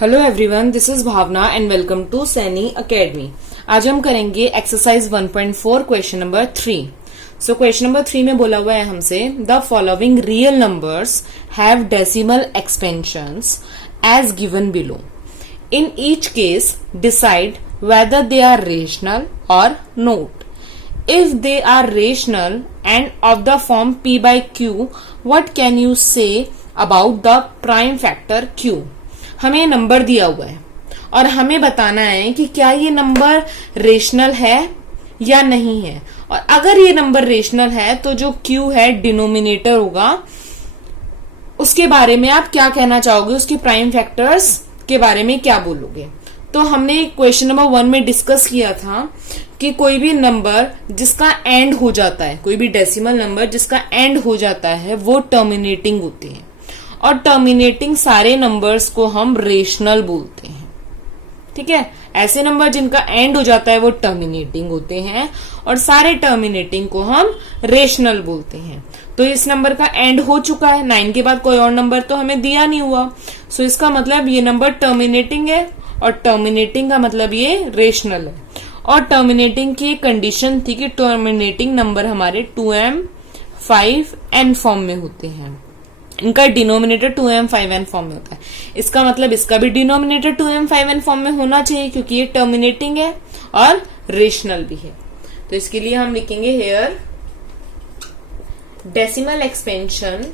Hello everyone, this is Bhavna and welcome to Saini academy. आज हम करेंगे exercise 1.4 question number 3। So question number 3 में बोला हुआ है हमसे the following real numbers have decimal expansions as given below. In each case decide whether they are rational or not. If they are rational and of the form p by q, what can you say about the prime factor q? हमें number दिया हुआ है और हमें बताना है कि क्या ये नंबर रेशनल है या नहीं है। और अगर ये नंबर रेशनल है तो जो q है डिनोमिनेटर होगा, उसके बारे में आप क्या कहना चाहोगे, उसके प्राइम फैक्टर्स के बारे में क्या बोलोगे। तो हमने क्वेश्चन नंबर 1 में डिस्कस किया था कि कोई भी नंबर जिसका एंड हो जाता है, कोई भी डेसिमल नंबर जिसका एंड हो जाता है, वो टर्मिनेटिंग होते हैं। और टर्मिनेटिंग सारे नंबर्स को हम रेशनल बोलते हैं। ठीक है, ऐसे नंबर जिनका एंड हो जाता है वो टर्मिनेटिंग होते हैं और सारे टर्मिनेटिंग को हम रेशनल बोलते हैं। तो इस नंबर का एंड हो चुका है, 9 के बाद कोई और नंबर तो हमें दिया नहीं हुआ। सो इसका मतलब ये नंबर टर्मिनेटिंग है और टर्मिनेटिंग का मतलब ये रेशनल है। और टर्मिनेटिंग की एक कंडीशन थी कि टर्मिनेटिंग नंबर हमारे 2m 5n फॉर्म में होते हैं। इनका डिनोमिनेटर 2m 5n फॉर्म में होता है। इसका मतलब इसका भी डिनोमिनेटर 2m 5n फॉर्म में होना चाहिए क्योंकि ये टर्मिनेटिंग है और रेशनल भी है। तो इसके लिए हम लिखेंगे हेयर डेसिमल एक्सपेंशन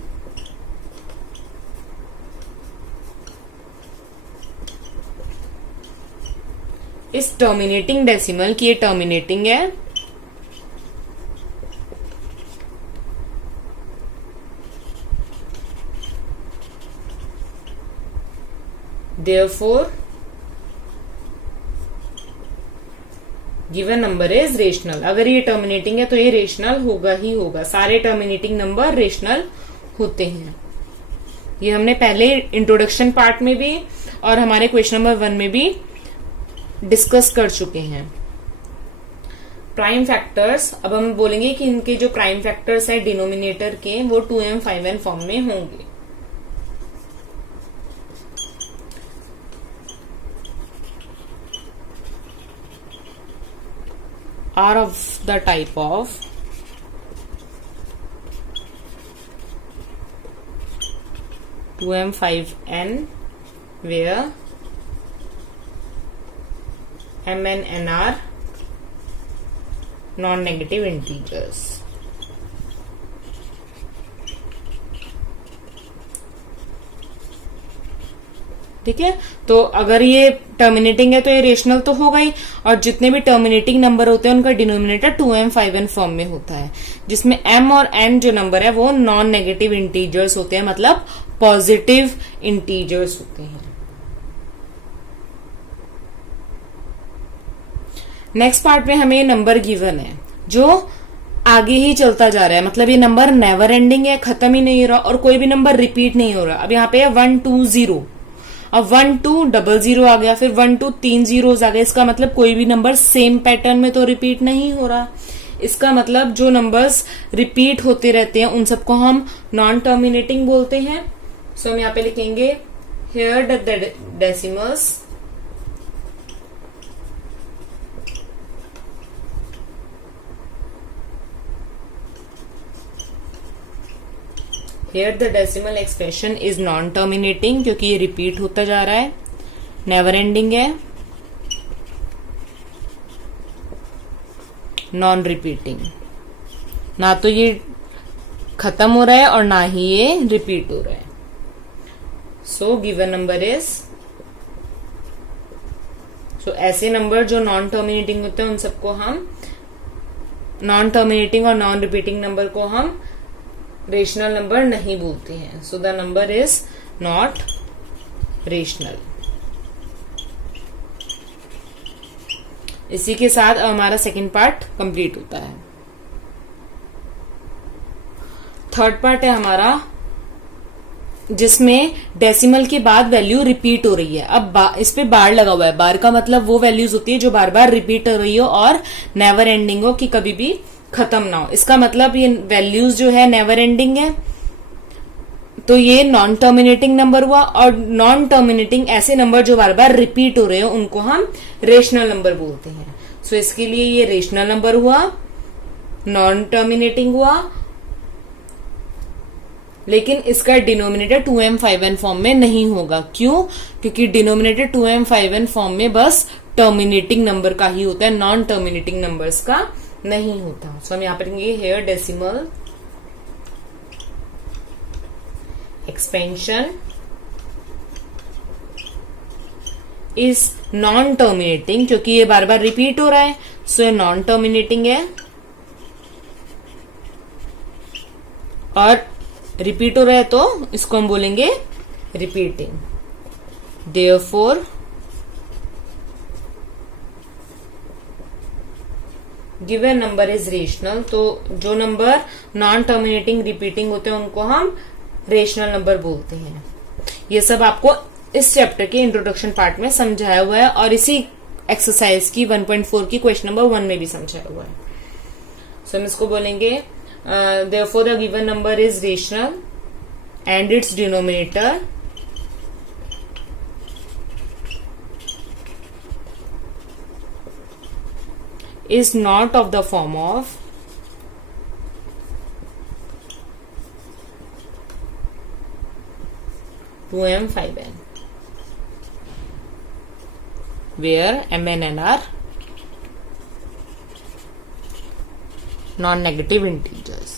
इस टर्मिनेटिंग डेसिमल की, ये टर्मिनेटिंग है, therefore given number is rational। अगर ये टर्मिनेटिंग है तो ये रेशनल होगा ही होगा। सारे टर्मिनेटिंग नंबर रेशनल होते हैं। ये हमने पहले इंट्रोडक्शन पार्ट में भी और हमारे क्वेश्चन नंबर 1 में भी डिस्कस कर चुके हैं। प्राइम फैक्टर्स, अब हम बोलेंगे कि इनके जो प्राइम फैक्टर्स है डिनोमिनेटर के, वो 2m 5n फॉर्म में होंगे। Are of the type of two m 5n where m and n are non-negative integers। ठीक है, तो अगर ये टर्मिनेटिंग है तो ये रेशनल तो होगा ही। और जितने भी टर्मिनेटिंग नंबर होते हैं उनका डिनोमिनेटर 2m 5n फॉर्म में होता है, जिसमें m और n जो नंबर है वो नॉन नेगेटिव इंटीजर्स होते हैं, मतलब पॉजिटिव इंटीजर्स होते हैं। नेक्स्ट पार्ट में हमें नंबर गिवन है जो आगे ही चलता जा रहा है, मतलब ये नंबर नेवर एंडिंग है, खत्म ही नहीं हो रहा और कोई भी नंबर रिपीट नहीं हो रहा। अब यहाँ पे है 1 2 0, अब 1 2 0 0 आ गया, फिर 1 2 3 zeros आ गया। इसका मतलब कोई भी नंबर सेम पैटर्न में तो रिपीट नहीं हो रहा। इसका मतलब जो नंबर्स रिपीट होते रहते हैं उन सबको हम नॉन टर्मिनेटिंग बोलते हैं। सो हम यहाँ पे लिखेंगे here the decimals Here the decimal expression is non-terminating क्योंकि ये रिपीट होता जा रहा है, नेवर एंडिंग है, नॉन रिपीटिंग, ना तो ये खत्म हो रहा है और ना ही ये रिपीट हो रहा है। सो गिवन नंबर इज, सो ऐसे नंबर जो नॉन टर्मिनेटिंग होते हैं उन सबको हम नॉन टर्मिनेटिंग और नॉन रिपीटिंग नंबर को हम रेशनल नंबर नहीं बोलते हैं। So the number is not rational. इसी के साथ हमारा सेकेंड पार्ट कंप्लीट होता है। थर्ड पार्ट है हमारा जिसमें डेसिमल के बाद वैल्यू रिपीट हो रही है। अब इस पे बार लगा हुआ है। बार का मतलब वो वैल्यूज होती है जो बार बार रिपीट हो रही हो और नेवर एंडिंग हो, कि कभी भी खत्म ना हो। इसका मतलब ये वैल्यूज जो है नेवर एंडिंग है, तो ये नॉन टर्मिनेटिंग नंबर हुआ, और नॉन टर्मिनेटिंग ऐसे नंबर जो बार बार रिपीट हो रहे हो उनको हम रेशनल नंबर बोलते हैं। सो इसके लिए ये रेशनल नंबर हुआ, नॉन टर्मिनेटिंग हुआ, लेकिन इसका डिनोमिनेटर 2m5n फॉर्म में नहीं होगा। क्यों? क्योंकि डिनोमिनेटर 2m5n फॉर्म में बस टर्मिनेटिंग नंबर का ही होता है, नॉन टर्मिनेटिंग नंबर्स का नहीं होता। सो हम यहां पर here decimal expansion is non terminating, क्योंकि ये बार बार रिपीट हो रहा है, सो ये नॉन टर्मिनेटिंग है। और रिपीट हो रहा है तो इसको हम बोलेंगे repeating. Therefore given number is rational, तो जो नंबर नॉन टर्मिनेटिंग रिपीटिंग होते हैं उनको हम रेशनल नंबर बोलते हैं। ये सब आपको इस चैप्टर के इंट्रोडक्शन पार्ट में समझाया हुआ है, और इसी एक्सरसाइज की 1.4 की क्वेश्चन नंबर 1 में भी समझाया हुआ है। सो हम इसको बोलेंगे therefore the given number is rational and its denominator is not of the form of (2m5n) where m and n are non-negative integers।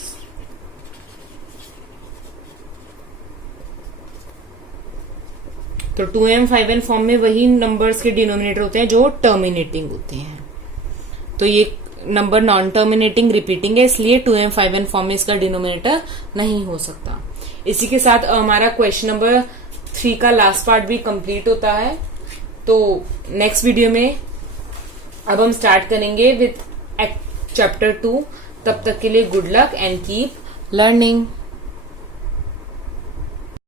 तो 2m5n फॉर्म में वही नंबर्स के डिनोमिनेटर होते हैं जो टर्मिनेटिंग होते हैं। तो ये नंबर नॉन टर्मिनेटिंग रिपीटिंग है, इसलिए 2m5n फॉर्म में इसका डिनोमिनेटर नहीं हो सकता। इसी के साथ हमारा क्वेश्चन नंबर 3 का लास्ट पार्ट भी कंप्लीट होता है। तो नेक्स्ट वीडियो में अब हम स्टार्ट करेंगे विथ चैप्टर 2। तब तक के लिए good luck and keep learning.